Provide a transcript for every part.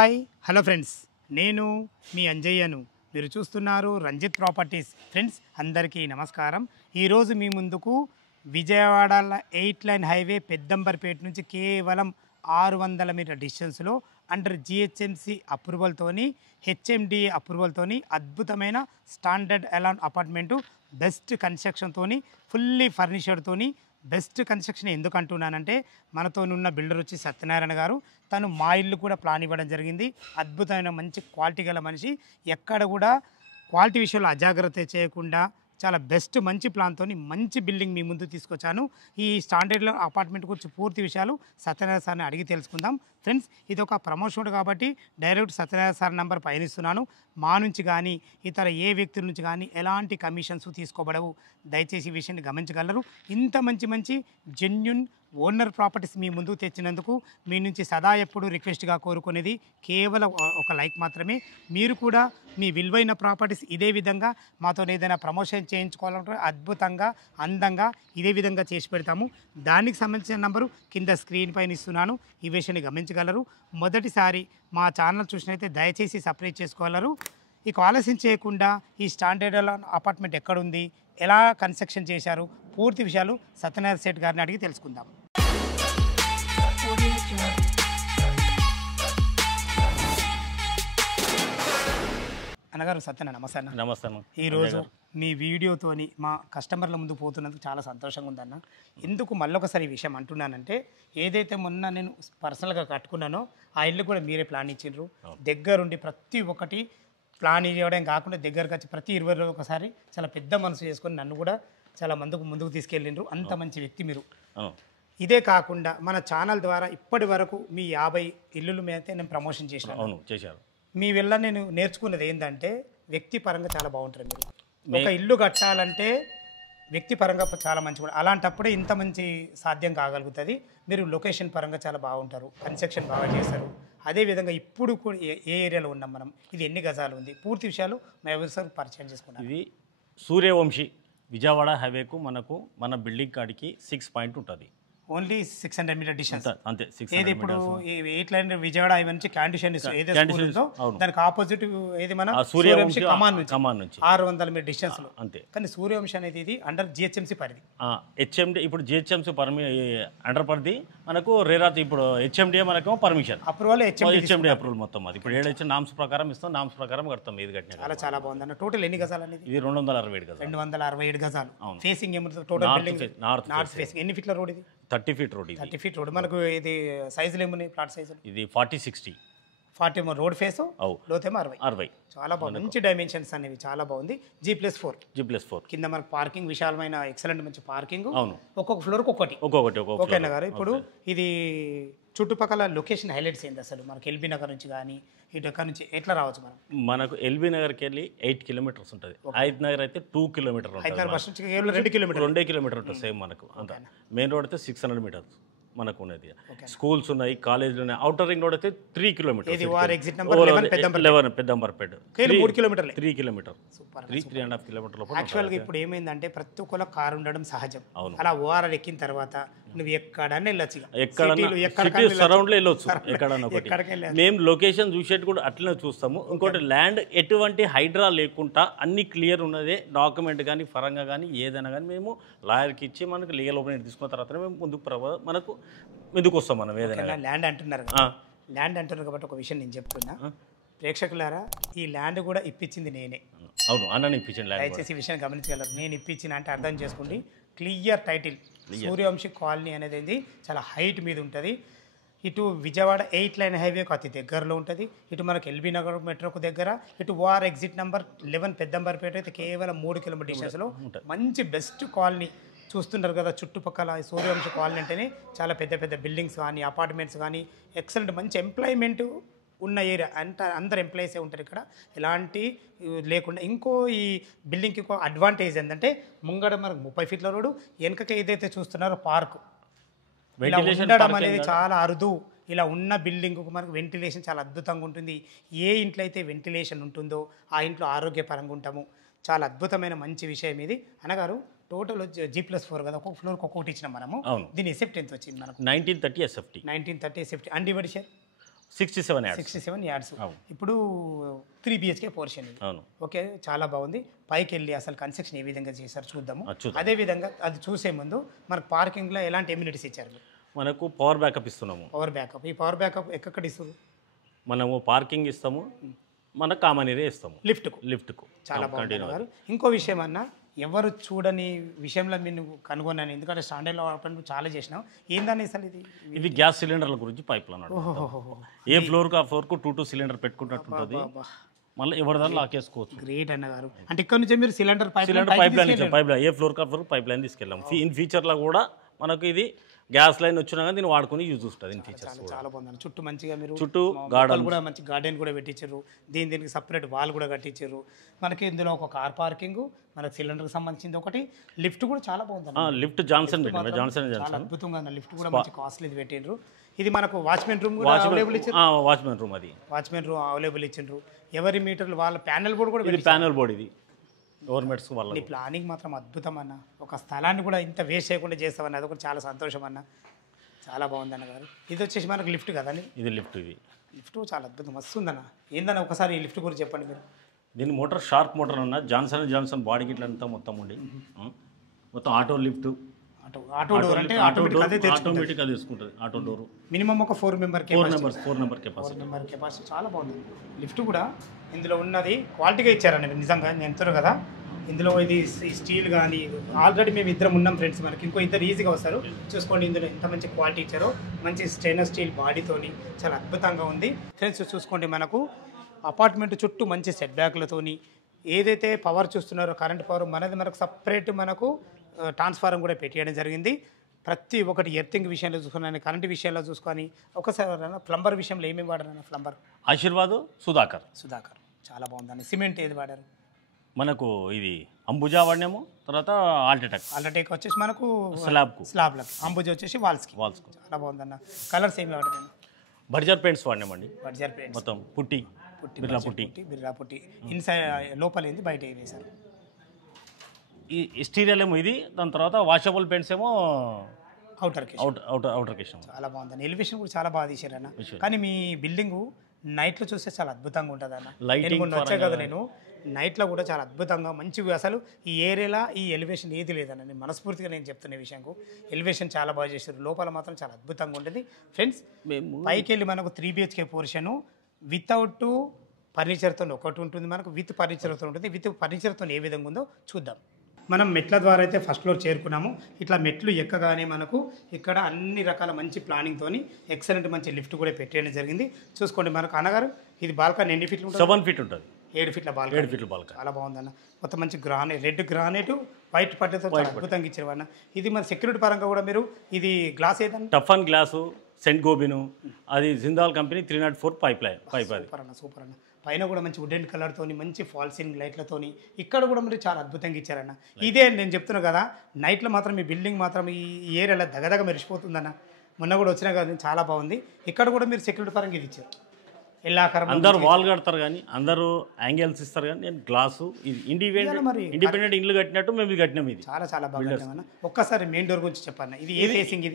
Hi hello friends, నేను మీ అంజయ్యను. మీరు చూస్తున్నారు రంజిత్ ప్రాపర్టీస్. ఫ్రెండ్స్ అందరికీ నమస్కారం. ఈరోజు మీ ముందుకు విజయవాడ 8 లైన్ హైవే పెద్దంబర్పేట నుంచి కేవలం 600 మీటర్ డిస్టెన్స్లో అండర్ జిహెచ్ఎంసి అప్రూవల్తోని హెచ్ఎండిఏ అప్రూవల్తోని అద్భుతమైన స్టాండర్డ్ ఎలాన్ అపార్ట్మెంటు బెస్ట్ కన్స్ట్రక్షన్తోని ఫుల్లీ ఫర్నిచర్తోని బెస్ట్ కన్స్ట్రక్షన్ ఎందుకు అంటున్నానంటే మనతో ఉన్న బిల్డర్ వచ్చి సత్యనారాయణ గారు. తను మా ఇల్లు కూడా ప్లాన్ ఇవ్వడం జరిగింది. అద్భుతమైన మంచి క్వాలిటీ గల మనిషి. ఎక్కడ కూడా క్వాలిటీ విషయంలో అజాగ్రత్త చేయకుండా చాలా బెస్ట్ మంచి ప్లాన్తోని మంచి బిల్డింగ్ మీ ముందు తీసుకొచ్చాను. ఈ స్టాండర్డ్ అపార్ట్మెంట్ గురించి పూర్తి విషయాలు సత్యనారాయణ సార్ని అడిగి తెలుసుకుందాం. ఫ్రెండ్స్, ఇది ఒక ప్రమోషన్ కాబట్టి డైరెక్ట్ సత్యనారాయణ సార్ నెంబర్ పైన ఇస్తున్నాను. మా నుంచి కానీ ఇతర ఏ వ్యక్తుల నుంచి కానీ ఎలాంటి కమిషన్స్ తీసుకోబడవు. దయచేసి ఈ విషయాన్ని గమనించగలరు. ఇంత మంచి మంచి జెన్యున్ ఓనర్ ప్రాపర్టీస్ మీ ముందుకు తెచ్చినందుకు మీ నుంచి సదా ఎప్పుడు రిక్వెస్ట్గా కోరుకునేది కేవలం ఒక లైక్ మాత్రమే. మీరు కూడా మీ విలువైన ప్రాపర్టీస్ ఇదే విధంగా మాతో ఏదైనా ప్రమోషన్ చేయించుకోవాలంటే అద్భుతంగా అందంగా ఇదే విధంగా చేసి పెడతాము. దానికి సంబంధించిన నంబరు కింద స్క్రీన్ పైన ఇస్తున్నాను. ఈ విషయాన్ని గమనించగలరు. మొదటిసారి మా ఛానల్ చూసినైతే దయచేసి సబ్స్క్రైబ్ చేసుకోగలరు. ఇక ఆలస్యం చేయకుండా ఈ స్టాండర్డ్ అపార్ట్మెంట్ ఎక్కడుంది, ఎలా కన్స్ట్రక్షన్ చేశారు, పూర్తి విషయాలు సత్యనారాయణ సేట్ గారిని అడిగి తెలుసుకుందాం. అన్నగారు సత్యనారాయణ నమస్తే అన్న. నమస్తే అన్న. ఈరోజు మీ వీడియోతోని మా కస్టమర్ల ముందు పోతున్నందుకు చాలా సంతోషంగా ఉందన్న. ఎందుకు మళ్ళొకసారి ఈ విషయం అంటున్నానంటే, ఏదైతే మొన్న నేను పర్సనల్గా కట్టుకున్నానో ఆ ఇల్లు కూడా మీరే ప్లాన్ ఇచ్చిండ్రు. దగ్గరుండి ప్రతి ఒక్కటి ప్లాన్ ఇవ్వడం కాకుండా దగ్గరకు వచ్చి ప్రతి 20 రోజులు ఒకసారి చాలా పెద్ద మనసు చేసుకొని నన్ను కూడా చాలా ముందుకు తీసుకెళ్ళిండ్రు. అంత మంచి వ్యక్తి మీరు. ఇదే కాకుండా మన ఛానల్ ద్వారా ఇప్పటి వరకు మీ 50 ఇల్లులు అయితే నేను ప్రమోషన్ చేశాను. అవును, చేశారు. మీ వల్ల నేను నేర్చుకున్నది ఏంటంటే వ్యక్తి పరంగా చాలా బాగుంటుంది. మీరు ఒక ఇల్లు కట్టాలంటే వ్యక్తి పరంగా చాలా మంచి కూడా, అలాంటప్పుడే ఇంత మంచి సాధ్యం కాగలుగుతుంది. మీరు లొకేషన్ పరంగా చాలా బాగుంటారు, కన్స్ట్రక్షన్ బాగా చేస్తారు. అదేవిధంగా ఇప్పుడు కూడా ఏ ఏరియాలో ఉన్నాం మనం, ఇది ఎన్ని గజాలు ఉంది, పూర్తి విషయాలు మేము పరిచయం చేసుకున్నాం. ఇది సూర్యవంశీ విజయవాడ హైవేకు మన బిల్డింగ్ కాడికి 6 పాయింట్ ఉంటుంది. ఓన్లీ 600 మీటర్ డిస్టెన్స్ అంతే. ఏది ఇప్పుడు 8 లైన్ విజయవాడ హైవే నుంచి క్యాండిషన్ దానికి ఆపోజిట్ ఏది మన సూర్యవంశీ కమాన్ నుంచి 600 మీటర్ డిస్టెన్స్ లో అంతే. కానీ సూర్యవంశీ అనేది ఇది అండర్ జిహెచ్ఎంసీ పరిధి. హెచ్ఎండి ఇప్పుడు జిహెచ్ఎంసీ అండర్ పరిధి మనకు రేరాత్. ఇప్పుడు హెచ్ఎండిఏ మనకు పర్మిషన్ అప్రూవల్ హెచ్ఎండి అప్రూవల్ మొత్తం అది ఇప్పుడు ఏడైతే నామ్స్ ప్రకారం ఇస్తాం, నామ్స్ ప్రకారం కడతాం. ఏది కట్టినా చాలా బాగుంది అన్న. టోటల్ ఎన్ని గజాలు అనేది? ఇది 267 గజాలు. 267 గజాలు. ఫేసింగ్ ఏముంటుంది టోటల్ బిల్డింగ్? North facing. ఎన్ని ఫీట్ల రోడ్ ఇది? 30 ఫీట్ రోడ్. 30 feet road. మనకు ఇది సైజులు ఏమున్నాయి ప్లాట్ సైజులు? ఇది 40-60. 40 ఏమో రోడ్ ఫేస్, లోతేమో 60. చాలా బాగుంది, మంచి డైమెన్షన్స్ అనేవి చాలా బాగుంది. G+4 కింద మనకు పార్కింగ్ విశాలమైన ఎక్సలెంట్ మంచి పార్కింగ్. ఒక్కొక్క ఫ్లోర్ ఒక్కొక్కటి. ఓకేనా గారు? ఇప్పుడు ఇది చుట్టుపక్కల లొకేషన్ హైలైట్స్ ఏంది అసలు? మనకి ఎల్బీ నగర్ నుంచి కానీ ఇటు ఎక్కడి నుంచి ఎట్లా రావచ్చు మనకు ఎల్బీ నగర్కి వెళ్ళి 8 కిలోమీటర్స్ ఉంటుంది. హైద్ నగర్ అయితే 2 కిలోమీటర్. హైదరాబాద్ బస్ నుంచి 2 కిలోమీటర్ 2 కిలోమీటర్ ఉంటుంది సేమ్ మనకు. అంత మెయిన్ రోడ్ అయితే 600 మీటర్స్ మనకు ఉన్నది. స్కూల్స్ ఉన్నాయి, కాలేజీలు ఉన్నాయి. అవుటర్ రింగ్ రోడ్ అయితే 3 కిలోమీటర్స్. పెద్దంబర్పేట 3 కిలోమీటర్లు. 3 కిలోమీటర్ 3.5 కిలోమీటర్. యాక్చువల్గా ఇప్పుడు ఏమైందంటే ప్రతి ఒక్కరు కారు ఉండడం సహజం. అలా ఓఆర్ఆర్ ఎక్కిన తర్వాత నువ్వు ఎక్కడన్నా వెళ్ళొచ్చు, సరౌండ్ లో వెళ్ళొచ్చు ఎక్కడన్నా ఒకటి. మేము లొకేషన్ చూసేది కూడా అట్లనే చూస్తాము. ఇంకోటి ల్యాండ్ ఎటువంటి హైడ్రా లేకుండా అన్ని క్లియర్ ఉన్నదే. డాక్యుమెంట్ కానీ పరంగా కానీ ఏదైనా కానీ మేము లాయర్కి ఇచ్చి మనకు లీగల్ ఒపీనియన్ తీసుకున్న తర్వాత మేము ముందుకు వస్తాం. మనం ఏదైనా ల్యాండ్ అంటున్నారు కాబట్టి ఒక విషయం నేను చెప్తున్నా ప్రేక్షకులారా, ఈ ల్యాండ్ కూడా ఇప్పించింది నేనే. అవును, అన్న ఇప్పించండి. దయచేసి ఈ విషయం గమనించగలరు. నేను ఇప్పించిన అంటే అర్థం చేసుకోండి. Clear title. సూర్యవంశీ కాలనీ అనేది చాలా హైట్ మీద ఉంటుంది. ఇటు విజయవాడ 8 లైన్ హైవేకు అతి దగ్గరలో ఉంటుంది. ఇటు మనకు ఎల్బీ నగర్ మెట్రోకు దగ్గర. ఇటు ఓఆర్ ఎగ్జిట్ నెంబర్ 11 పెద్దంబర్పేట అయితే కేవలం 3 కిలోమీటర్ డిస్టెన్స్లో మంచి బెస్ట్ కాలనీ. చూస్తున్నారు కదా చుట్టుపక్కల సూర్యవంశీ కాలనీ అంటేనే చాలా పెద్ద పెద్ద బిల్డింగ్స్ కానీ అపార్ట్మెంట్స్ కానీ ఎక్సలెంట్ మంచి ఎంప్లాయ్మెంట్ ఉన్న ఏరియా. అందరు ఎంప్లాయీసే ఉంటారు ఇక్కడ, ఎలాంటి లేకుండా. ఈ బిల్డింగ్కి ఇంకో అడ్వాంటేజ్ ఏంటంటే ముంగడ మనకు 30 ఫీట్ల రోడ్డు, వెనకకి ఏదైతే చూస్తున్నారో పార్కు ఇలా ఉండడం అనేది చాలా అరుదు. ఇలా ఉన్న బిల్డింగ్కు మనకు వెంటిలేషన్ చాలా అద్భుతంగా ఉంటుంది. ఏ ఇంట్లో అయితే వెంటిలేషన్ ఉంటుందో ఆ ఇంట్లో ఆరోగ్యపరంగా ఉంటాము. చాలా అద్భుతమైన మంచి విషయం ఇది. అనగారు టోటల్ G+4 కదా, ఒక్కొక్క ఫ్లోర్కి ఒక్కొక్కటి ఇచ్చినాం మనము. దీని ఎసెప్ట్ ఎంత వచ్చింది మనకు? 1930 SFT. 1930 ఎసెప్టీ. Undivided share 67 yards. 67 yards. అవును. ఇప్పుడు 3 BHK పోర్షన్ ఇది. అవును. ఓకే, చాలా బాగుంది. పైకి వెళ్ళి అసలు కన్స్ట్రక్షన్ ఏ విధంగా చేశారు చూద్దాము. చూద్దాం. అదే విధంగా అది చూసే ముందు మనకు పార్కింగ్లో ఎలాంటి ఎమ్యూనిటీస్ ఇచ్చారు మీరు? మనకు పవర్ బ్యాకప్ ఇస్తున్నాము. Power backup. ఈ పవర్ బ్యాకప్ ఎక్కడ ఇస్తారు? మనము పార్కింగ్ ఇస్తాము, మన కామన్ ఏరియా ఇస్తాము, లిఫ్ట్కు. చాలా బాగుంది గారు. ఇంకో విషయం అన్న, ఎవరు చూడని విషయంలో నేను కనుగొన్నాను, ఎందుకంటే స్టాండర్డ్లో అప్పుడు చాలా చేసినాం. ఏందని అసలు ఇది గ్యాస్ సిలిండర్ల గురించి పైప్ లైన్. ఏ ఫ్లోర్కి ఆ ఫ్లోర్కు 2 సిలిండర్ పెట్టుకున్నట్టు ఉంటుంది. మళ్ళీ ఎవరిదాన్ని లాకేసుకోవచ్చు. గ్రేట్ అన్నగారు. అంటే ఇక్కడ నుంచి మీరు సిలిండర్ పైప్ లైన్ ఇచ్చాం. పైప్ లైన్ ఏ ఫ్లోర్ కా ఫ్లోర్ పైప్ లైన్ తీసుకెళ్ళాం. ఇన్ ఫ్యూచర్లో కూడా మనకు ఇది గ్యాస్ లైన్ వచ్చినా కానీ దీన్ని వాడుకుని యూజ్ వస్తుంది. ఇన్ ఫీచర్స్ చాలా బాగుంది. చుట్టూ మంచిగా మీరు చుట్టూ గార్డెన్ కూడా మంచి గార్డెన్ కూడా పెట్టించారు. దీనికి సపరేట్ వాల్ కూడా కట్టించారు. మనకి ఇందులో ఒక కార్ పార్కింగ్, మనకి సిలిండర్కి సంబంధించింది ఒకటి, లిఫ్ట్ కూడా చాలా బాగుంది. లిఫ్ట్ జాన్సన్ పెట్టింది. చాలా అద్భుతంగా ఉంది. లిఫ్ట్ కూడా మంచి కాస్ట్లీ పెట్టిండ్రు. ఇది మనకు వాచ్మెన్ రూమ్ కూడా అవైలబుల్ ఇచ్చారు. వాచ్మెన్ రూమ్, అది వాచ్మెన్ రూమ్ అవైలబుల్ ఇచ్చిండ్రు. ఎవరి మీటర్లు వాళ్ళ ప్యానెల్ బోర్డు కూడా, ఇది ప్యానెల్ బోర్డు, ఇది గవర్నమెంట్స్ వాళ్ళ. ఈ ప్లానింగ్ మాత్రం అద్భుతం అన్న. ఒక స్థలాన్ని కూడా ఇంత వేస్ట్ చేయకుండా చేస్తామన్న, అది కూడా చాలా సంతోషం అన్న. చాలా బాగుంది అన్నగారు. ఇది వచ్చేసి మనకు లిఫ్ట్ కదండి? ఇది లిఫ్ట్. ఇది లిఫ్ట్ చాలా అద్భుతం, మస్తు ఉందన్న. ఏందన్న ఒకసారి ఈ లిఫ్ట్ గురించి చెప్పండి మీరు. దీని మోటార్ షార్ప్ మోటార్ అన్న, జాన్సన్ బాడీ గిట్ల అంతా మొత్తం ఉండి మొత్తం ఆటో లిఫ్ట్. ఆటో డోర్ అంటే ఆటోమేటిక్ అది తీసుకుంటుంది. ఆటో డోర్ మినిమం ఒక 4 నెంబర్ కెపాసిటీ. చాలా బాగుంది. లిఫ్ట్ కూడా ఇందులో ఉన్నది క్వాలిటీగా ఇచ్చారండి నిజంగా. నేను ఎంతో కదా ఇందులో ఇది స్టీల్ కానీ, ఆల్రెడీ మేము ఇద్దరం ఉన్నాం ఫ్రెండ్స్, మనకి ఇంకో ఇద్దరు ఈజీగా వస్తారు. చూసుకోండి ఇందులో ఎంత మంచి క్వాలిటీ ఇచ్చారో. మంచి స్టెయిన్లెస్ స్టీల్ బాడీతోని చాలా అద్భుతంగా ఉంది ఫ్రెండ్స్. చూసుకోండి మనకు అపార్ట్మెంట్ చుట్టూ మంచి సెట్ బ్యాక్లతోని ఏదైతే పవర్ చూస్తున్నారో కరెంట్ పవర్ మనకు సపరేట్ మనకు ట్రాన్స్ఫార్మర్ కూడా పెట్టేయడం జరిగింది. ప్రతి ఒక్కటి ఎర్తింగ్ విషయంలో చూసుకున్నాను, కరెంట్ విషయంలో చూసుకొని. ఒకసారి ప్లంబర్ విషయంలో ఏమేమి వాడారు? ప్లంబర్ ఆశీర్వాద్ సుధాకర్. చాలా బాగుందండి. సిమెంట్ ఏది వాడారు? మనకు ఇది అంబుజా వాడినాము, తర్వాత ఆల్ట్రాటెక్ వచ్చేసి మనకు స్లాబ్లకు, అంబుజా వచ్చేసి వాల్స్కి. చాలా బాగుందన్న. కలర్స్ ఏమి వాడారు? బర్జర్ పెయింట్స్ వాడినామండి. బర్జర్ పెయింట్స్ మొత్తం బిర్లా పుట్టి. ఇన్సైడ్ లోపల ఏంది, బయట ఏమి వేశారు? ఈ ఎస్టీరియల్ ఏమో ఇది, దాని తర్వాత వాషబుల్ పెయింట్స్ ఏమో అవుటర్ కేషన్. చాలా బాగుంది. ఎలివేషన్ కూడా చాలా బాగా తీసారన్న. కానీ మీ బిల్డింగ్ నైట్లో చూస్తే చాలా అద్భుతంగా ఉంటుంది అన్న. లైటింగ్ వచ్చా కదా, నేను నైట్లో కూడా చాలా అద్భుతంగా మంచిగా. అసలు ఈ ఏరియాలో ఈ ఎలివేషన్ ఏది లేదన్న, నేను మనస్ఫూర్తిగా నేను చెప్తున్న విషయంకు. ఎలివేషన్ చాలా బాగా చేశారు. లోపల మాత్రం చాలా అద్భుతంగా ఉంటుంది ఫ్రెండ్స్. పైకి వెళ్ళి మనకు 3 BHK పోర్షను వితౌట్ ఫర్నిచర్తో ఒకటి ఉంటుంది, మనకు విత్ ఫర్నిచర్తో ఉంటుంది. విత్ ఫర్నిచర్తో ఏ విధంగా ఉందో చూద్దాం. మనం మెట్ల ద్వారా అయితే ఫస్ట్ ఫ్లోర్ చేరుకున్నాము. ఇట్లా మెట్లు ఎక్కగానే మనకు ఇక్కడ అన్ని రకాల మంచి ప్లానింగ్తోని ఎక్సలెంట్ మంచి లిఫ్ట్ కూడా పెట్టేయడం జరిగింది. చూసుకోండి మనకు అనగారు. ఇది బాల్కనీ ఎన్ని ఫీట్లు ఉంటుంది? 7 ఫీట్ ఉంటుంది. 7 ఫీట్ల బాల్కనీ. చాలా బాగుందన్న. మొత్తం మంచి రెడ్ గ్రానైట్ వైట్ పట్టెతో చాలా అద్భుతంగా ఇచ్చేవాడిన. ఇది మన సెక్యూరిటీ పరంగా కూడా మీరు ఇది గ్లాస్ ఏదన్నా టఫన్ గ్లాసు, సెంట్ గోబిను, అది Jindal company 304 pipe line. Super అన్న. పైన కూడా మంచి వుడెన్ కలర్తోని మంచి ఫాల్ సీలింగ్ లైట్లతోని ఇక్కడ కూడా మీరు చాలా అద్భుతంగా ఇచ్చారన్న. ఇదే నేను చెప్తున్నా కదా, నైట్లో మాత్రం ఈ బిల్డింగ్ మాత్రం ఈ ఏరియాలో దగదగ మెరిసిపోతుందన్న. మొన్న కూడా వచ్చినా కదా, చాలా బాగుంది. ఇక్కడ కూడా మీరు సెక్యూరిటీ పరంగా ఇది ఇచ్చారు. అందరూ వాల్ కడతారు కానీ, అందరూ యాంగిల్స్ ఇస్తారు కానీ, నేను గ్లాసు ఇండిపెండెంట్ ఇల్లు కట్టినట్టు మేము ఇది కట్టినాం. ఇది చాలా బాగా. ఒక్కసారి మెయిన్ డోర్ గురించి చెప్పండి. ఇది ఏ ఫేసింగ్?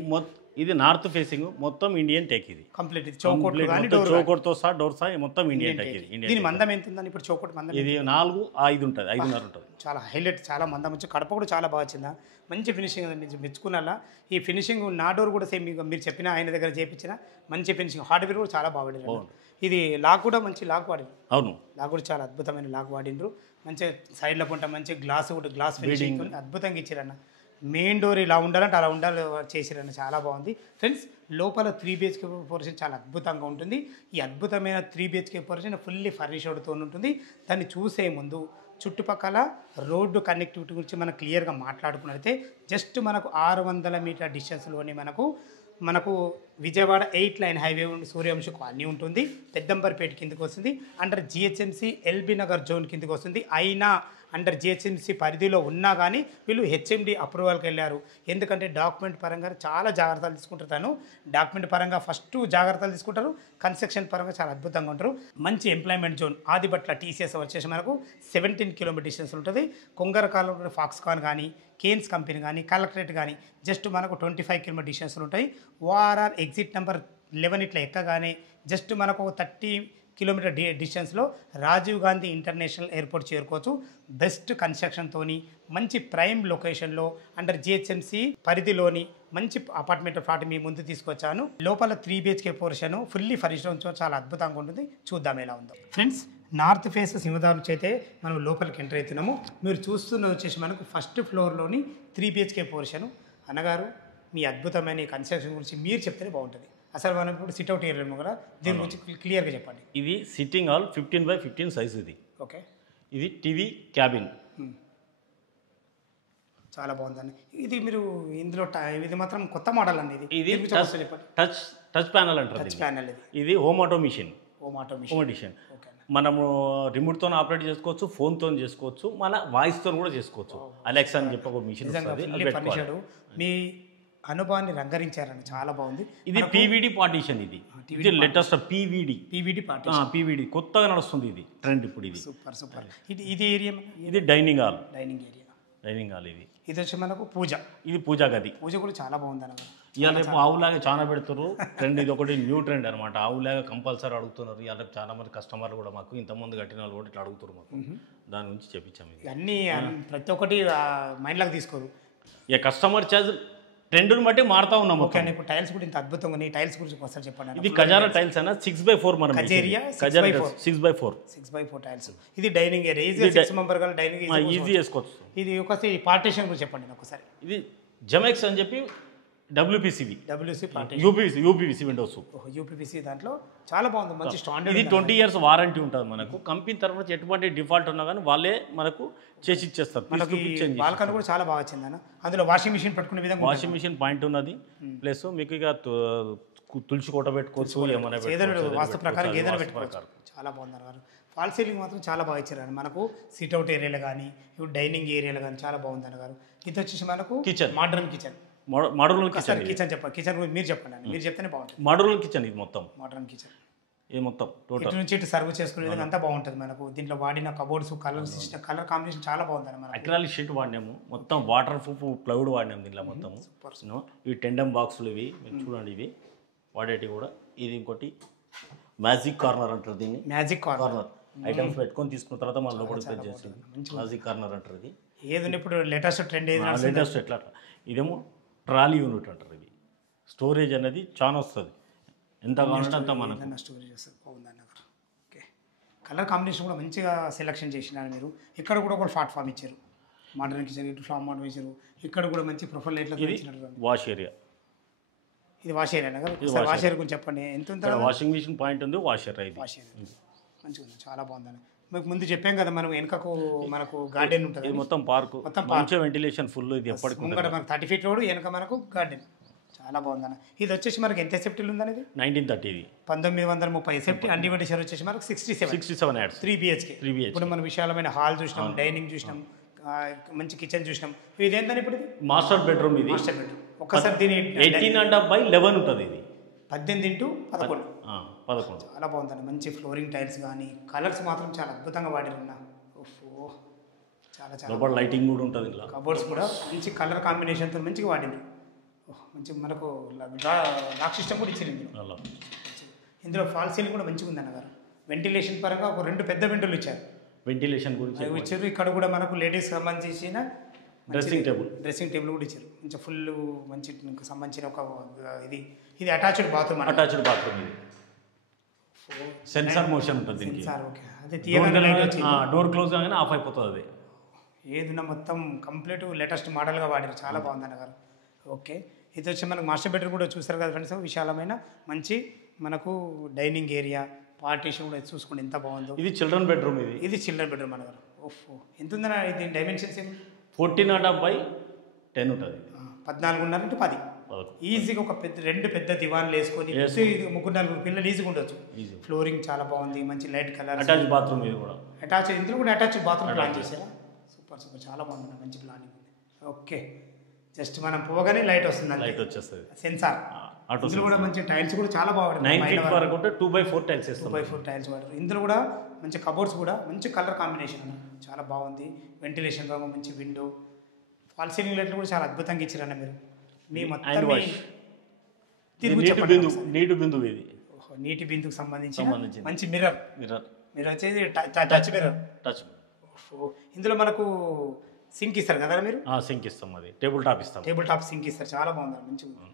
ఇది నార్త్ ఫేసింగ్, మొత్తం ఇండియన్ టెక్. ఇది కంప్లీట్ చౌకోట్తో సహా డోర్ సహా మొత్తం ఇండియన్ టెక్. దీని మందం ఎంత ఉందని? ఇప్పుడు చౌకోట్ మందం ఇది 4-5 ఉంటుంది, 5.5 ఉంటుంది. చాలా హైలైట్, చాలా మందం వచ్చి కడప కూడా చాలా బాగా వచ్చిందా. మంచి ఫినిషింగ్ మెచ్చుకున్నా. ఈ ఫినిషింగ్ నా డోర్ కూడా సేమ్ మీరు చెప్పిన ఆయన దగ్గర చేయించిన మంచి ఫినిషింగ్. హార్డ్వేర్ కూడా చాలా బాగుంది. ఇది లాక్ కూడా మంచి లాక్ వాడింది. అవును, లాక్ కూడా చాలా అద్భుతమైన లాక్ వాడిండ్రు. మంచిగా సైడ్లో కొంట మంచి గ్లాస్ కూడా గ్లాస్ ఫినిషింగ్ అద్భుతంగా ఇచ్చారన్న. మెయిన్ డోర్ ఇలా ఉండాలంటే అలా ఉండాలి చేసిరన్న. చాలా బాగుంది ఫ్రెండ్స్. లోపల 3 BHK పోర్షన్ చాలా అద్భుతంగా ఉంటుంది. ఈ అద్భుతమైన 3 BHK పోర్షన్ ఫుల్లీ ఫర్నిష్డ్తో ఉంటుంది. దాన్ని చూసే ముందు చుట్టుపక్కల రోడ్డు కనెక్టివిటీ గురించి మనం క్లియర్గా మాట్లాడుకున్నట్లయితే జస్ట్ మనకు 600 మీటర్ డిస్టెన్స్లోనే మనకు విజయవాడ 8 లైన్ హైవే సూర్యవంశ కాలనీ ఉంటుంది. పెద్దంబర్పేట కిందకి వస్తుంది. Under GHMC LB Nagar zone కిందకి వస్తుంది. అయినా అండర్ GHMC పరిధిలో ఉన్నా కానీ వీళ్ళు HMD అప్రూవల్కి వెళ్ళారు. ఎందుకంటే డాక్యుమెంట్ పరంగా చాలా జాగ్రత్తలు తీసుకుంటారు. డాక్యుమెంట్ పరంగా ఫస్ట్ జాగ్రత్తలు తీసుకుంటారు. కన్స్ట్రక్షన్ పరంగా చాలా అద్భుతంగా ఉంటారు. మంచి ఎంప్లాయ్మెంట్ జోన్ ఆదిబట్ల TCS వచ్చేసి మనకు 17 కిలోమీటర్ డిస్టెన్స్ ఉంటుంది. కొంగరకాలంలో ఫాక్స్కాన్ కానీ, కేన్స్ కంపెనీ కానీ, కలెక్టరేట్ కానీ జస్ట్ మనకు 25 కిలోమీటర్ డిస్టెన్స్లు ఉంటాయి. ORR ఎగ్జిట్ నెంబర్ 11 ఇట్లా ఎక్కగానే జస్ట్ మనకు 30 కిలోమీటర్ డిస్టెన్స్లో రాజీవ్ గాంధీ ఇంటర్నేషనల్ ఎయిర్పోర్ట్ చేరుకోవచ్చు. బెస్ట్ కన్స్ట్రక్షన్తోని మంచి ప్రైమ్ లొకేషన్లో అండర్ జిహెచ్ఎంసి పరిధిలోని మంచి అపార్ట్మెంట్ ఫ్లాట్ మీ ముందు తీసుకొచ్చాను. లోపల 3 BHK పోర్షన్ ఫుల్లీ ఫర్నిష్డ్ ఉంచో చాలా అద్భుతంగా ఉంటుంది. చూద్దాం ఎలా ఉందో. ఫ్రెండ్స్, నార్త్ ఫేస్ సింహద్వారం నుంచి అయితే మనం లోపలికి ఎంటర్ అవుతున్నాము. మీరు చూస్తున్న వచ్చేసి మనకు ఫస్ట్ ఫ్లోర్లోని 3 BHK పోర్షన్. అన్నగారు, మీ అద్భుతమైన కన్స్ట్రక్షన్ గురించి మీరు చెప్తేనే బాగుంటుంది. అసలు మనం ఇప్పుడు సిట్అవుట్ ఏరియా కూడా దీని గురించి క్లియర్గా చెప్పండి. ఇది సిట్టింగ్ హాల్ 15x15 సైజ్. ఇది ఓకే. ఇది టీవీ క్యాబిన్. చాలా బాగుందండి. ఇది మీరు ఇందులో ఇది మాత్రం కొత్త మోడల్ అండి. ఇది చెప్పండి. టచ్ ప్యానల్ అంటారు. Touch panel. ఇది హోమ్ ఆటోమేషన్. Home automation. మనము రిమోట్తో ఆపరేట్ చేసుకోవచ్చు, ఫోన్తో చేసుకోవచ్చు, మన వాయిస్తో కూడా చేసుకోవచ్చు. అలెక్సా అని చెప్పి ఒక మిషన్ ఫర్నిచర్డ్. మీ అనుభవాన్ని రంగరించారండి, చాలా బాగుంది. ఇది పీవీడీ పార్టీషన్. ఇది లేటెస్ట్ పీవీడీ పార్టీషన్. పీవీడీ కొత్తగా నడుస్తుంది. ఇది ట్రెండ్ ఇప్పుడు. ఇది సూపర్. ఇది ఏరియా, ఇది డైనింగ్ హాల్. ఇది వచ్చి మనకు పూజ. ఇది పూజా గది. పూజ కూడా చాలా బాగుంది అన్నమాట. ఇవాళ రేపు ఆవులాగా చాలా పెడుతున్నారు. ట్రెండ్ ఇది ఒకటి న్యూ ట్రెండ్ అనమాట. ఆవులాగా కంపల్సరీ అడుగుతున్నారు. ఇవాళ చాలా మంది కస్టమర్లు కూడా మాకు ఇంతమంది కట్టిన వాళ్ళు కూడా ఇట్లా అడుగుతారు మాకు. దాని గురించి చెప్పించాము. అన్నీ ప్రతి ఒక్కటి మైండ్లోకి తీసుకోరు. ఇక కస్టమర్ ఛార్జ్ ట్రెండ్ని బట్టి మారుతా ఉన్నాము. ఓకే. ఇప్పుడు టైల్స్ కూడా ఇంత అద్భుతంగా ఉన్నాయి. టైల్స్ గురించి ఒకసారి చెప్పండి. ఇది కజారా టైల్స్ అన్న 6x4. మనం 6x4 టైల్స్. ఇది డైనింగ్ ఏరియా. ఈజీ 6 మెంబర్ గా డైనింగ్ ఈజీ చేసుకోవచ్చు. ఇది ఒకసారి పార్టీషన్ గురించి చెప్పండి ఒకసారి. ఇది జమెక్స్ అని చెప్పి WPCV యూపీవీసీ విండోస్. యూపీవీసీ దాంట్లో చాలా బాగుంది. మంచి స్టాండర్డ్. ఇది 20 years వారంటీ ఉంటుంది మనకు. కంపెనీ తరఫున ఎటువంటి డిఫాల్ట్ ఉన్నా కానీ వాళ్ళే మనకు చేసి ఇచ్చేస్తారు. బాల్కన్ కూడా చాలా బాగా వచ్చింది అన్న. అందులో వాషింగ్ మిషన్ పెట్టుకునే విధంగా వాషింగ్ మిషన్ పాయింట్ ఉన్నది. ప్లస్ మీకు ఇక తులసి కోట పెట్టుకోవచ్చు, ఏమైనా వాస్తు ప్రకారం ఏదైనా పెట్టుకోవచ్చు. చాలా బాగుంది అన్నారు. ఫాల్ సీలింగ్ మాత్రం చాలా బాగా ఇచ్చారు. మనకు సిట్అవుట్ ఏరియాలో కానీ ఇప్పుడు డైనింగ్ ఏరియాలో కానీ చాలా బాగుంది అన్నగారు. ఇది వచ్చేసి మనకు kitchen, modern kitchen. Modern kitchen. చెప్పండి. కిచెన్ గురించి మీరు చెప్పండి. మీరు చెప్తేనే బాగుంటుంది. Modern kitchen. ఇది మొత్తం మోడర్న్ కిచెన్. ఇది మొత్తం టోటల్ నుంచి ఇటు సర్వ్ చేసుకునే విధంగా అంతా బాగుంటుంది. మనకు దీంట్లో వాడిన కబోర్డ్స్, కలర్ కాంబినేషన్ చాలా బాగుంది. మనకు అక్రాలిక్ షీట్ వాడినాము. మొత్తం వాటర్ ప్రూఫ్ ప్లైవుడ్ వాడినాము దీంట్లో మొత్తం. ఇవి టెండమ్ బాక్సులు. ఇవి చూడండి, ఇవి వాడేటివి కూడా. ఇది ఇంకోటి మ్యాజిక్ కార్నర్ అంటారు దీన్ని. మ్యాజిక్ కార్నర్ ఐటమ్స్ పెట్టుకొని తీసుకున్న తర్వాత మన లోపలికి సెట్ చేస్తుంది. మ్యాజిక్ కార్నర్ అంటారు. ఇది ఏది ఇప్పుడు లేటెస్ట్ ట్రెండ్ లేటెస్ట్ ఎట్లా. ఇదేమో ట్రాలీ యూనిట్ అంటారు. ఇది స్టోరేజ్ అనేది చాలా వస్తుంది. ఎంత కావాలంటే అంత మనకు స్టోరేజ్ వస్తుంది. బాగుంది. ఓకే. కలర్ కాంబినేషన్ కూడా మంచిగా సెలెక్షన్ చేసినారు మీరు. ఇక్కడ కూడా ఒక ప్లాట్ఫామ్ ఇచ్చారు. మోడర్న్ కిచెన్ ఇటు ఫ్లామ్ మోడల్ ఇచ్చారు. ఇక్కడ కూడా మంచి ప్రొఫైల్ లైట్లో వాష్ ఏరియా. ఇది వాష్ ఏరియా కదా. వాష్ ఏరియా గురించి చెప్పండి. ఎంత ఉంటుంది? వాషింగ్ మిషన్ పాయింట్ ఉంది. Wash area. వాష్ ఏరియా మంచిగా ఉంది. చాలా బాగుందండి. మీకు ముందు చెప్పాం కదా, మనం వెనకకు మనకు గార్డెన్ ఉంటుంది. ఇది మొత్తం పార్క్. మొత్తం మంచి వెంటిలేషన్ ఫుల్. ఇది ఎప్పటికి మనకు 30 feet రోడ్, వెనక మనకు గార్డెన్. చాలా బాగుందన్న. ఇది వచ్చేసి మనకి ఎంత సేఫ్టీలు ఉందని? ఇది 1930. ఇది 1930 సేఫ్టీ. అన్డివైడెడ్ వచ్చేసి మనకు 67 యాడ్స్. 3 BHK. ఇప్పుడు మనం విశాలమైన హాల్ చూసినాం, డైనింగ్ చూసినాం, మంచి కిచెన్ చూసినాం. ఇది ఏంటని ఇప్పుడు? ఇది మాస్టర్ బెడ్రూమ్. ఇది మాస్టర్ బెడ్రూమ్. ఒక్కసారి దీని 18.11 ఉంటుంది. ఇది 18x11. 11. చాలా బాగుందండి. మంచి ఫ్లోరింగ్ టైల్స్ కానీ కలర్స్ మాత్రం చాలా అద్భుతంగా వాడిరున్నా. ఓహో, చాలా చాలా లైటింగ్ కూడా ఉంటుంది. కబోర్డ్స్ కూడా మంచి కలర్ కాంబినేషన్తో మంచిగా వాడిండ్రు. మంచి మనకు లాక్ సిస్టమ్ కూడా ఇచ్చారు ఇందులో. ఇందులో ఫాల్ సీలింగ్ కూడా మంచిగా ఉంది అన్నగారు. వెంటిలేషన్ పరంగా ఒక 2 పెద్ద విండోలు ఇచ్చారు. వెంటిలేషన్ గురించి ఇచ్చారు. ఇక్కడ కూడా మనకు లేడీస్కి సంబంధించిన డ్రెస్సింగ్ టేబుల్ కూడా ఇచ్చారు. మంచి ఫుల్ మంచి సంబంధించిన ఒక ఇది అటాచ్డ్ బాత్రూమ్. ఇది సెన్సార్ మోషన్ ఉంటుంది దీనికి. డోర్ క్లోజ్ కాగానే ఆఫ్ అయిపోతుంది. అది ఏదున్నా మొత్తం కంప్లీట్ లేటెస్ట్ మోడల్గా వాడారు. చాలా బాగుంది అన్నగారు. ఓకే. ఇది వచ్చి మనకు మాస్టర్ బెడ్రూమ్ కూడా చూస్తారు కదా ఫ్రెండ్స్. విశాలమైన మంచి మనకు డైనింగ్ ఏరియా, పార్టీషన్ కూడా చూసుకోండి ఎంత బాగుందో. ఇది చిల్డ్రన్ బెడ్రూమ్. ఇది చిల్డ్రన్ బెడ్రూమ్ అన్నగారు. ఓహో, ఎంత ఉందన్న ఇది డైమెన్షన్స్? 14.10 ఉంటుంది. 14.5x10. ఈజీగా ఒక 2 పెద్ద దివాన్లు వేసుకొని 3-4 పిల్లలు ఈజీగా ఉండొచ్చు. ఫ్లోరింగ్ చాలా బాగుంది. మంచి లైట్ కలర్. Attach bathroom. ఇది కూడా ఇందులో కూడా అటాచ్ బాత్రూమ్ ప్లాన్ చేశారా? సూపర్. చాలా బాగుంది. మంచి ప్లానింగ్ ఉంది. ఓకే. జస్ట్ మనం పోగానే లైట్ వస్తుంది. లైట్ వచ్చేస్తుంది. సెన్సార్. ఇందులో కూడా మంచి టైల్స్ కూడా చాలా బాగుంటుంది. 9 feet వరకు 2x4 టైల్స్. 2x4 టైల్స్ వాడారు. ఇందులో కూడా మంచి కబోర్డ్స్ కూడా మంచి కలర్ కాంబినేషన్ చాలా బాగుంది. వెంటిలేషన్ బాగా మంచి విండో. ఫాల్ సీలింగ్ లైట్లు కూడా చాలా అద్భుతంగా ఇచ్చారన్న మీరు. మీ మొత్తం దీని గురించి చెప్పండి ఒకసారి. నీటి బిందువు ఇది. ఓహో, నీటి బిందుకు సంబంధించిన సంబంధించింది. మంచి మిర్రర్ మిర్రర్ వచ్చేసి టచ్ మిర్రర్. టచ్. ఇందులో మనకు సింక్ ఇస్తారు కదా మీరు? సింక్ ఇస్తాం, అది టేబుల్ టాప్ ఇస్తాం. టేబుల్ టాప్ సింక్ ఇస్తారు, చాలా బాగుంది, మంచిగా.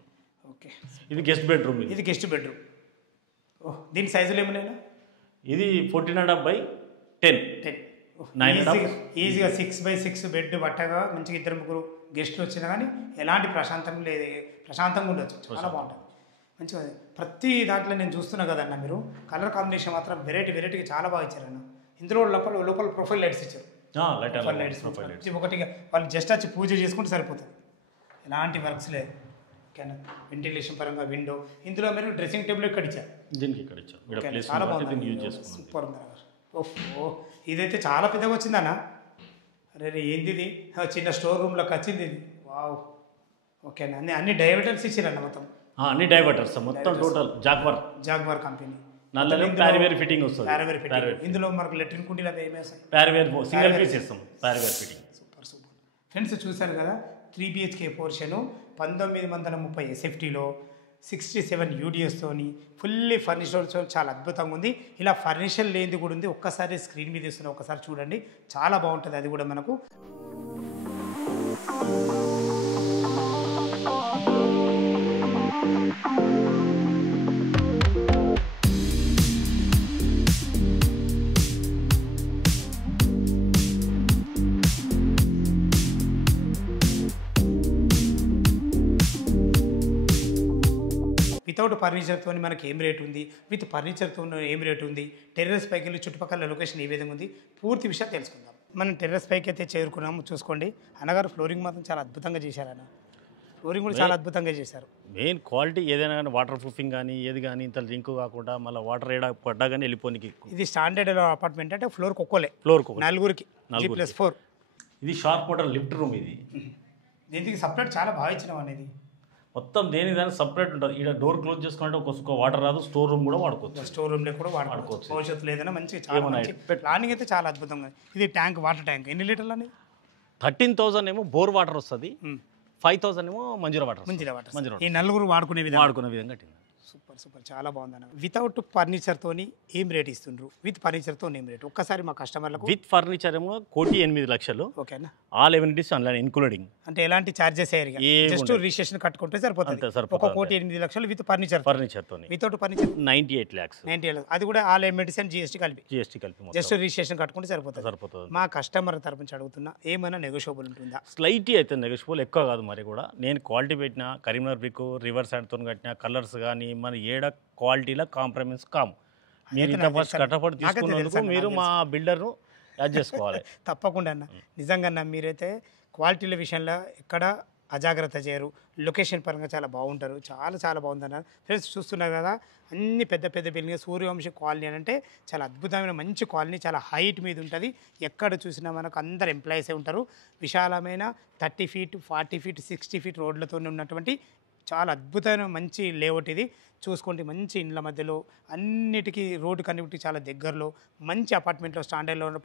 ఓకే, ఇది గెస్ట్ బెడ్రూమ్. ఇది గెస్ట్ బెడ్రూమ్. ఓహ్, దీని సైజులు ఏమైనా? ఇది 14.5/10. 10. 9.5. ఈజీగా 6x6 బెడ్ పట్టగా మంచిగా ఇద్దరు ముగ్గురు గెస్టులు వచ్చినా కానీ ఎలాంటి ప్రశాంతంగా ఉండొచ్చు, చాలా బాగుంటుంది మంచిగా. ప్రతి దాంట్లో నేను చూస్తున్నా కదన్న, మీరు కలర్ కాంబినేషన్ మాత్రం వెరైటీగా చాలా బాగా ఇచ్చారన్న. ఇందులో లోపల ప్రొఫైల్ లైట్స్ ఇచ్చారు. ప్రొఫైల్ లైట్స్ ప్రతి ఒకటిగా వాళ్ళు జస్ట్ వచ్చి పూజ చేసుకుంటే సరిపోతుంది, ఎలాంటి వర్క్స్ లేదు. ఓకేనా, వెంటిలేషన్ పరంగా విండో. ఇందులో మీరు డ్రెస్సింగ్ టేబుల్ ఇక్కడ ఇచ్చారు, దీనికి ఇక్కడ ఇచ్చారు. చాలా బాగుంది, సూపర్ ఉంది. ఓహో, ఇదైతే చాలా పెద్దగా వచ్చిందన్న. అరే ఏంది ఇది, చిన్న స్టోర్ రూమ్లోకి వచ్చింది ఇది. వావ్, ఓకేనా. అన్ని డైవర్టర్స్ ఇచ్చారన్న మొత్తం. అన్ని డైవర్టర్స్ మొత్తం total Jaguar company. Parryware fitting వస్తుంది. Parryware fitting. ఇందులో మనకు లెట్రిన్ కుండీలు అవి ఏమేస్తాయి? ప్యారివేర్ సింగిల్ పీస్ ఇస్తాం, ప్యారివేర్ ఫిట్టింగ్. సూపర్. ఫ్రెండ్స్ చూశారు కదా, 3 BHK పోర్షను 1930 SFTలో 67 UDSతోని ఫుల్లీ ఫర్నిచర్తో చాలా అద్భుతంగా ఉంది. ఇలా ఫర్నిచర్ లేనిది కూడా ఉంది, ఒక్కసారి స్క్రీన్ మీద ఇస్తున్నా, ఒక్కసారి చూడండి, చాలా బాగుంటుంది. అది కూడా మనకు వితౌట్ ఫర్నిచర్తో మనకి ఏం రేట్ ఉంది, విత్ ఫర్నిచర్తో ఏం రేట్ ఉంది, టెర్రస్ పైకి వెళ్ళి చుట్టుపక్కల లొకేషన్ ఏ విధంగా ఉంది, పూర్తి విషయాలు తెలుసుకుందాం. మనం టెర్రస్ పైకి అయితే చేరుకున్నాము. చూసుకోండి అన్నగారు, ఫ్లోరింగ్ మాత్రం చాలా అద్భుతంగా చేశారన్న. ఫ్లోరింగ్ కూడా చాలా అద్భుతంగా చేశారు. మెయిన్ క్వాలిటీ ఏదైనా కానీ వాటర్ ప్రూఫింగ్ కానీ ఏది కానీ ఇంత లింక్ కాకుండా మళ్ళీ వాటర్ ఏడా పడ్డా కానీ వెళ్ళిపోనికి. ఇది స్టాండర్డ్ అపార్ట్మెంట్, అంటే ఫ్లోర్కి ఒక్కోలే, నలుగురికి 4. ఇది షార్ప్ వాటర్ లిఫ్ట్ రూమ్. ఇది దీనికి సపరేట్ చాలా బాగా ఇచ్చినాం అనేది. మొత్తం దేని దానికి సపరేట్ ఉంటుంది. ఇక్కడ డోర్ క్లోజ్ చేసుకుంటే ఒక వాటర్ రాదు, స్టోర్ రూమ్ కూడా వాడుకోవచ్చు. స్టోర్ రూమ్లో కూడా వాడుకోవచ్చు. భవిష్యత్తులో ఏదైనా మంచి చాలా ప్లానింగ్ అయితే చాలా అద్భుతంగా. ఇది ట్యాంక్, వాటర్ ట్యాంక్ ఎన్ని లీటర్లు అని? 13,000 ఏమో బోర్ వాటర్ వస్తుంది, 5,000 ఏమో మంజీరా వాటర్. ఈ నలుగురు వాడుకునే విధంగా. సూపర్, చాలా బాగుందన్న. వితౌట్ ఫర్నిచర్తోని ఏం రేట్ ఇస్తుండ్రు, విత్ ఫర్నిచర్తో ఏం రేట్ ఒక్కసారి మా కస్టమర్లకు? విత్ ఫర్నిచర్ ఏమో 1,08,00,000. ఓకేనా, ఆల్ ఎమ్యూనిటీస్ ఆన్లైన్ ఇన్క్లూడింగ్. అంటే ఎలాంటి చార్జెస్ జస్ట్ రిజిస్ట్రేషన్ కట్టుకుంటే సరిపోతుంది. 1,08,00,000 విత్ ఫర్నిచర్తో. Without furniture 98 lakhs. అది కూడా ఆల్ ఎమ్యూనిటీస్ అండ్ GST కలిపి జస్ట్ రిజిస్ట్రేషన్ కట్టుకుంటే సరిపోతుంది. మా కస్టమర్ తరపు నుంచి అడుగుతున్నా, ఏమైనా నెగోషియబుల్ ఉంటుందా? స్లైట్ అయితే నెగోషియబుల్, ఎక్కువ కాదు. మరి కూడా నేను క్వాలిటీ పెట్టిన కరీంనగర్ బ్రిక్ రివర్స్ హ్యాండ్తో కట్టిన కలర్స్ కానీ మన ఏడ క్వాలిటీలో కాంప్రమైజ్ కాము. మీరు ఇంత ఫస్ట్ కట్టపడి తీసుకున్నందుకు మీరు మా బిల్డర్ను యాడ్ చేసుకోవాలి. తప్పకుండా అన్న, నిజంగా అన్న, మీరైతే క్వాలిటీల విషయంలో ఎక్కడ అజాగ్రత్త చేయరు, లొకేషన్ పరంగా చాలా బాగుంటారు, చాలా బాగుందన్న. ఫ్రెండ్స్ చూస్తున్నారు కదా, అన్ని పెద్ద బిల్డింగ్, సూర్యవంశీ కాలనీ అని అంటే చాలా అద్భుతమైన మంచి కాలనీ, చాలా హైట్ మీద ఉంటుంది. ఎక్కడ చూసినా మనకు అందరు ఎంప్లాయీసే ఉంటారు. విశాలమైన 30 feet, 40 feet, 60 feet రోడ్లతో ఉన్నటువంటి చాలా అద్భుతమైన మంచి లేఅవుట్ ఇది. చూసుకోండి, మంచి ఇండ్ల మధ్యలో, అన్నిటికీ రోడ్డు కనెక్టివిటీ చాలా దగ్గరలో, మంచి అపార్ట్మెంట్లో స్టాండర్డ్లో ఉన్న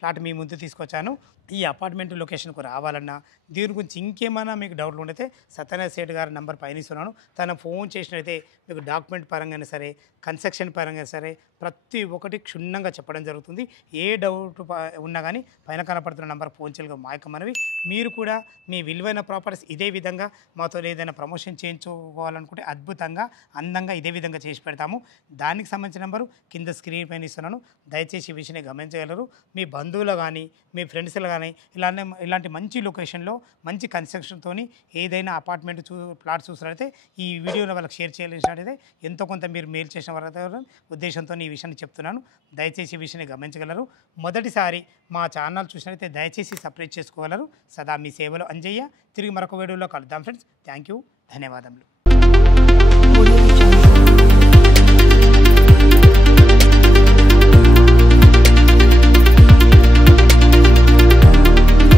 ప్లాట్ మీ ముందు తీసుకొచ్చాను. ఈ అపార్ట్మెంట్ లొకేషన్కు రావాలన్నా, దీని గురించి ఇంకేమైనా మీకు డౌట్లు ఉంటే సత్యనారాయణ సేఠ్ గారి నెంబర్ పైన ఇస్తున్నాను. తన ఫోన్ చేసినైతే మీకు డాక్యుమెంట్ పరంగానే సరే, కన్స్ట్రక్షన్ పరంగా సరే, ప్రతి ఒక్కటి క్షుణ్ణంగా చెప్పడం జరుగుతుంది. ఏ డౌట్ ఉన్నా కానీ పైన కనపడుతున్న నెంబర్ ఫోన్ చేయగా మాయకమనవి. మీరు కూడా మీ విలువైన ప్రాపర్టీస్ ఇదే విధంగా మాతో ఏదైనా ప్రమోషన్ చేయించుకోవాలనుకుంటే అద్భుతంగా, అందంగా ఇదే విధంగా చేసి పెడతాము. దానికి సంబంధించిన నెంబరు కింద స్క్రీన్ పైన ఇస్తున్నాను. దయచేసి ఈ విషయాన్ని గమనించగలరు. మీ బంధువులు కానీ, మీ ఫ్రెండ్స్లు కానీ ఇలాంటి మంచి లొకేషన్లో మంచి కన్స్ట్రక్షన్తో ఏదైనా అపార్ట్మెంట్ ప్లాట్ చూసినట్లయితే ఈ వీడియోలో వాళ్ళకి షేర్ చేయాల్సినట్టయితే ఎంతో కొంత మీరు మేలు చేసిన వారి ఉద్దేశంతో ఈ విషయాన్ని చెప్తున్నాను. దయచేసి ఈ విషయాన్ని గమనించగలరు. మొదటిసారి మా ఛానల్ చూసినట్లయితే దయచేసి సబ్స్క్రైబ్ చేసుకోగలరు. సదా మీ సేవలో అంజయ్య. తిరిగి మరొక వీడియోలో కలుద్దాం ఫ్రెండ్స్. థ్యాంక్ యూ, ధన్యవాదములు.